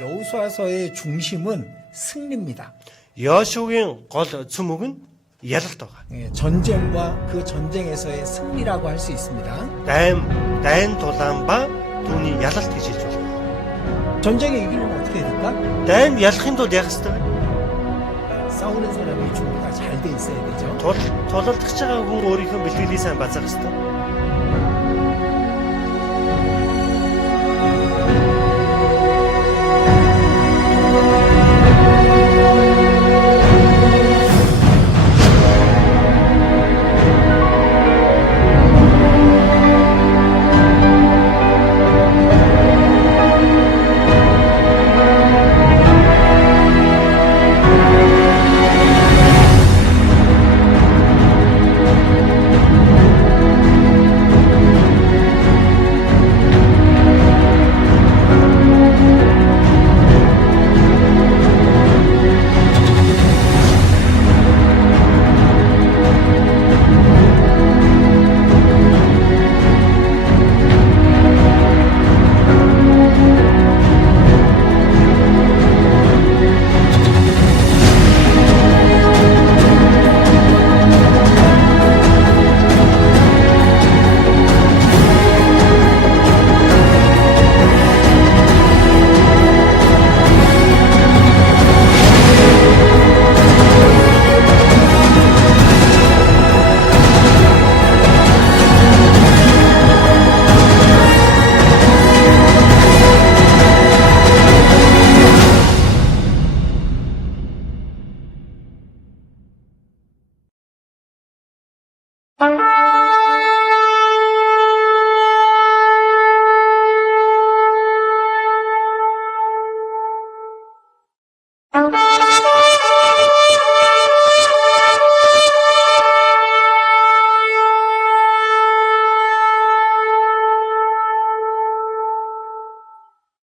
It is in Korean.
여호수아서의 중심은 승리입니다. 여호수아гийн гол цөмөг нь ялалт байгаа. 예, 전쟁과 그 전쟁에서의 승리라고 할 수 있습니다. Дайн тулаан ба түүний ялалт гэж хэлж байна. 전쟁에 이기려면 어떻게 해야 될까? Дайн ялахын тулд яах ёстой вэ? 싸우는 사람이 준비가 잘 돼 있어야 되죠. Тулалдах байгаа хүн өөрийнхөө бэлтгэлийг сайн базаах ёстой.